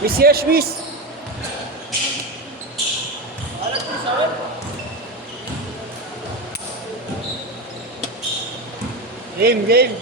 Miss Yesh, miss. Game, game.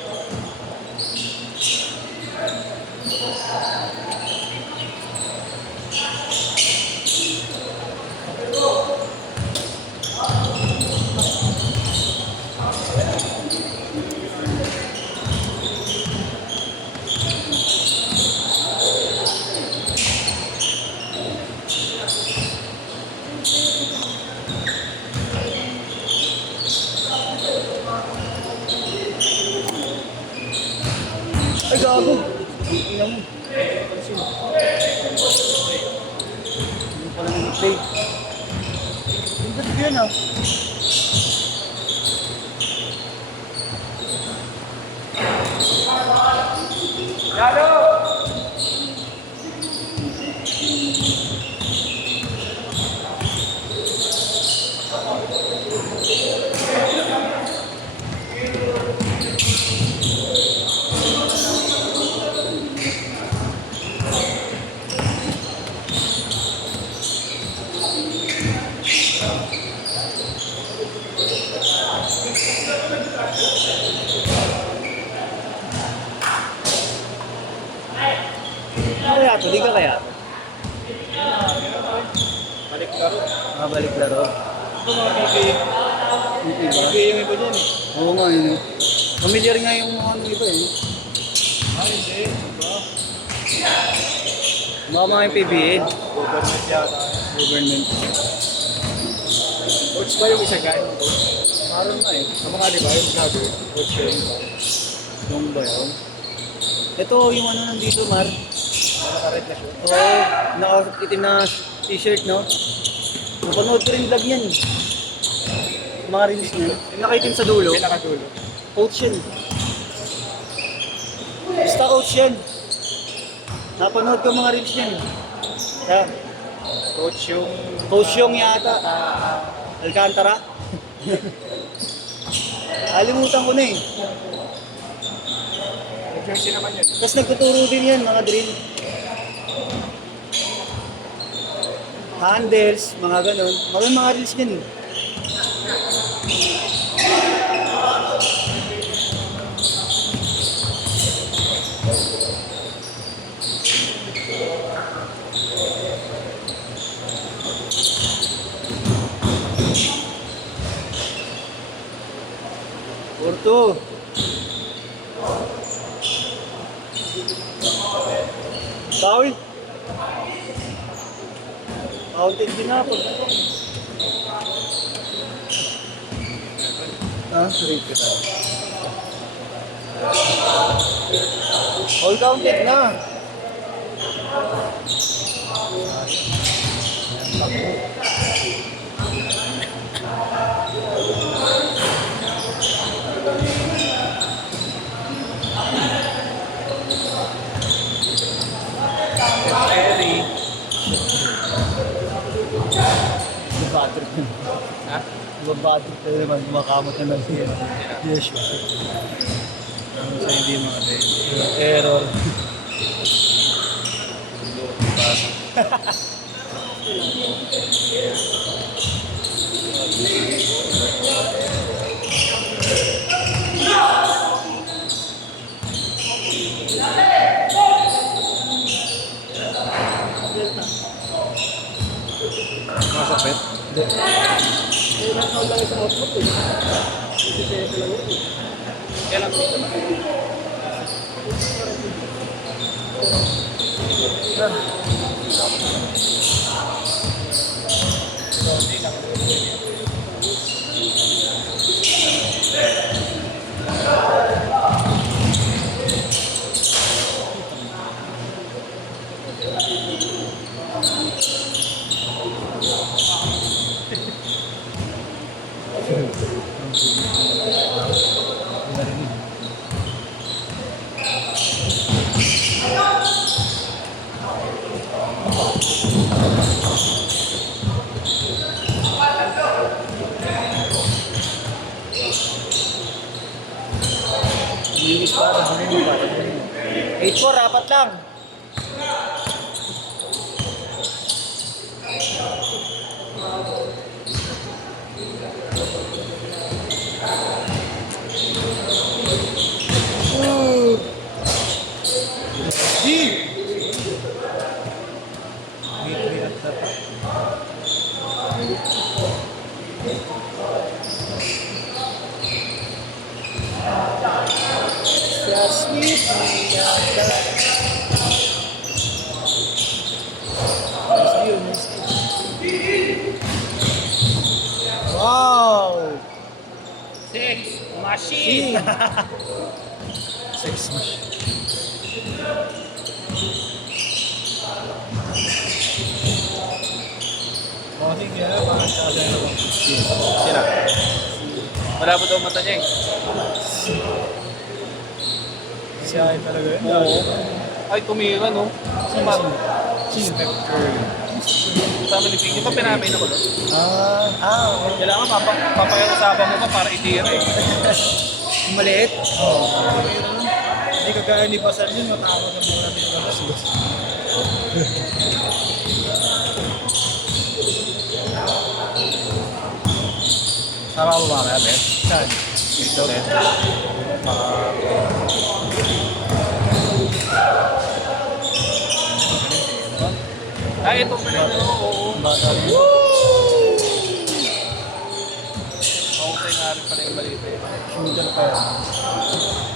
Ay, gago. Ina mo. Hindi pala nag-play. Ang gato yan ah. Yado! Ano kaya ito? Di ka kaya? Balik laro. Balik laro. Ito mga PBA. PBA yung iba dyan eh. Oo nga yun eh. Familiar nga yung mga ano iba eh. Hindi. Diba? Mga PBA. Government yata. Government. Coach ba yung isa guy? Parang nga eh. Ang mga di ba yung vlogger? Coach yun. Yung ba yun? Ito yung ano nandito, Mar. Naka-red na siya. Oo, naka-itim na t-shirt, no? Napanood ko rin vlog yan eh. Mga reels niya. Yung nakaitim sa dulo. May nakadulo. Coach yan. Basta coach yan. Napanood ko mga reels niyan. Yeah. Coach yung... Coach yung yata. Alcantara. Alimutan ko na eh. Jersey naman yun. Tapos nagtuturo din yan, mga drill. Handles, mga ganon. Mga reels yan eh. Porto. Foul. Counted din na pag ito. Sorry ka tayo. All counted na. Cherry. Babatrip na. Ha? Babatrip na naman. Kumakamot na lang siya. Yes. Ano sa hindi mga day? Error. Masapit? Kailan dito ba? Linis para, 8-4, rapat lang. machine! Sex machine. Bossing siya, parang siya sa ano. Sila. Malabo daw mata niya eh. Siya ay talaga yun. Oo. Ay, tumira no. Sino? Sama ni Pinky. Ito pinamay na ko doon. Okay. Kailangan papakiusapan mo pa para itira eh. Maliit? Hindi kagaya ni Basal yun, matawag na muna natin sa Basal. Sama mo ba kaya, Ben? Saan? Dito, Ben. Ay, ito pa rin. Oo. Bata rin. Okay nga rin pala yung balita eh. Shooter pa yan.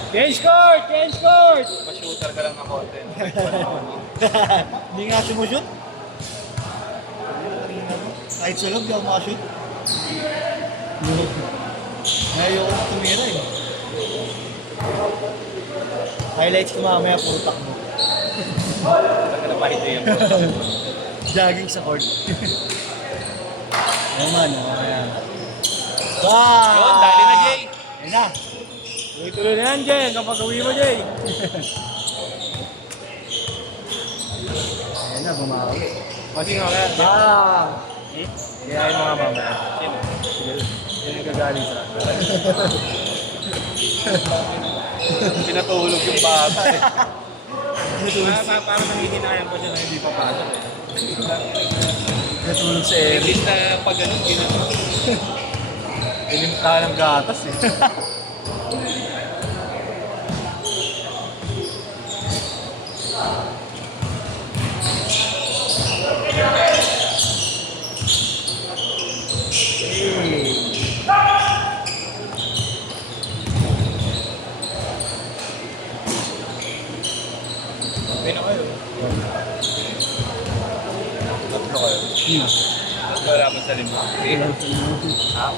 Change court! Change court! Pa-shooter ka lang ng konti. Hindi nga sumushoot? Kahit sulog, di ako makashoot. Ngayon ko tumira eh. Highlights ko mamaya, puro takbo. Talaga na pahito yan. Jogging sa court. Naman, ayan. Wow! Yun, dali na, Jay. Ayun na. Tuloy-tuloy na yan, Jay. Kapag uwi mo, Jay. Ayan na, bumawi. Kasi nga kaya. Bang! Kaya yung mga mamaya. Sino? Yun yung gagaling sa akin. Pinatulog yung bata eh. Parang nangihinayang pa siya na hindi papasok eh. Natulog sa At least na pag ganun, ginano. Pilimta ng gatas eh. Pino kayo. Tatlo kayo. Tatlo raman sa lima. Ha?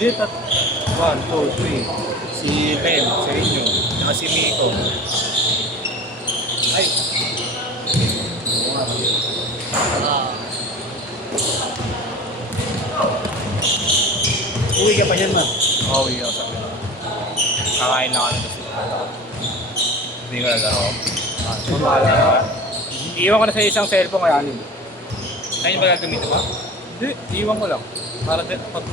Dito. 1, 2, 3. Si Ben, sa inyo. Saka si Miko. Ay. Uwi ka pa yan, ma. Oh, iya. Kakain lang ako ng gusto. Hindi ko nalaro. Iiwan ko na sa isang cellphone kaya ano. Ayun ba gagamitin mo? Hindi, iwan ko lang. Para pag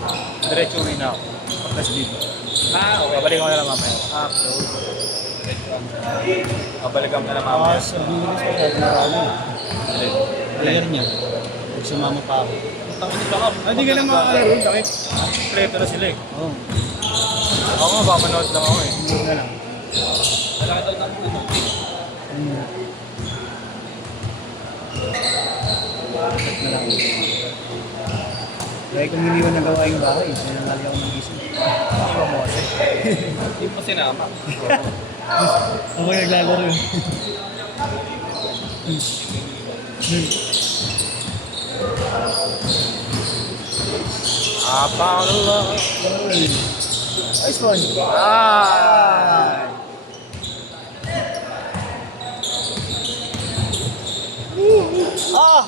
diretso uwi na ako. Pag nasa dito. Okay. Babalik ko na lang mamaya. Babalikan mo na lang mamaya. Sa bilis ko kahit marami. Player niya. Huwag sumama pa ako. Hindi ka na makakalaro. Bakit? Preto na sila eh. Oo. Ako nga, papanood lang ako eh. Huwag na lang. Malaki daw ng ano. Huwag na lang. Kaya kung iniwan na gawa yung bahay, sinangali ako ng gising. Iwan mo kasi. Hindi mo sinama. Ako naglalaro yun. About love. Nice one. Ah! Ah!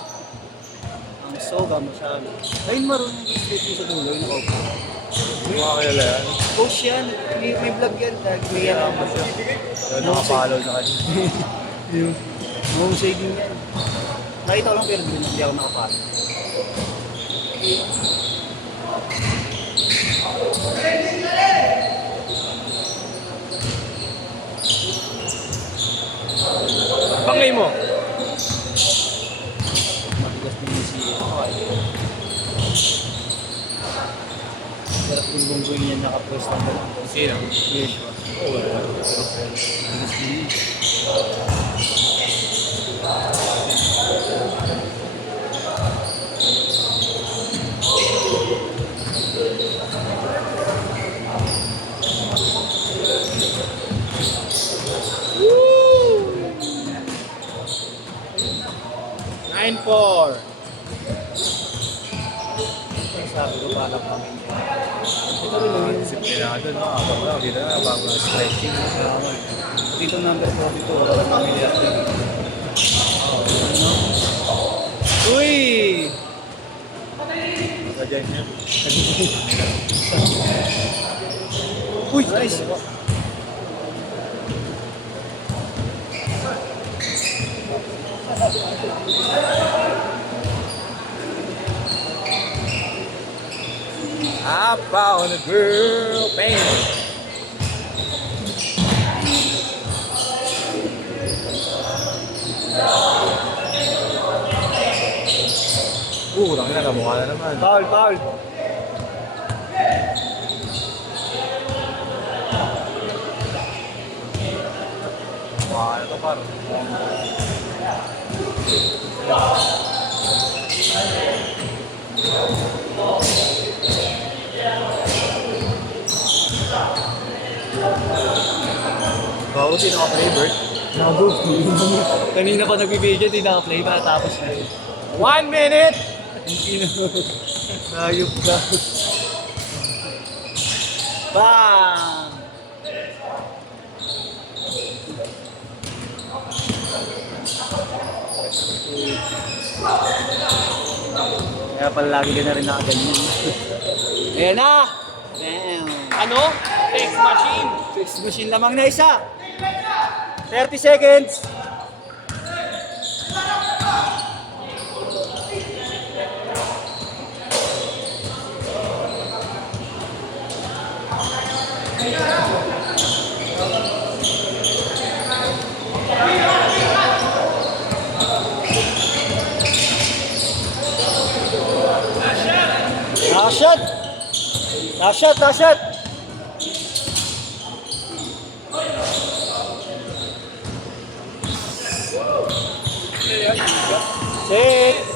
Ang soga masyado. Ayun marunong yung straight yung sa dulo, yung nakaupo. Hindi mo kakilala yan. Coach yan. May vlog yan. Dahil may yan ako siya. Yun, nakapollow sa kanya. Yung mahusay din yan. Nakita ko lang pero hindi ako nakapalo. Bangay mo. Matigas din yung si sarap yung bunggoy niya nakapwes ng gano'n. Sino? Yes. Matigas din yun. sabi ko para kami. Ito rin lang yun. Disiplinado, no? Ako na, dito na, bago na stretching. Dito number 42, wala familiar din. Uy! Sadyan niya. Uy! Nice! I found a girl, bang! Lang na, kamukha na naman. Foul, foul! Kamukha na to, paro. Bago, sino ka flavor? Nago. Kanina pa nagbibideo, di naka-play pa, tapos na rin. 1 minute! Ayop ka. Bang! Kaya pala lagi ka na rin nakaganyan. Ayan na! Damn! Ano? Text machine. Fix machine lamang na isa. 30 seconds. Last shot. Last shot, last shot. Six.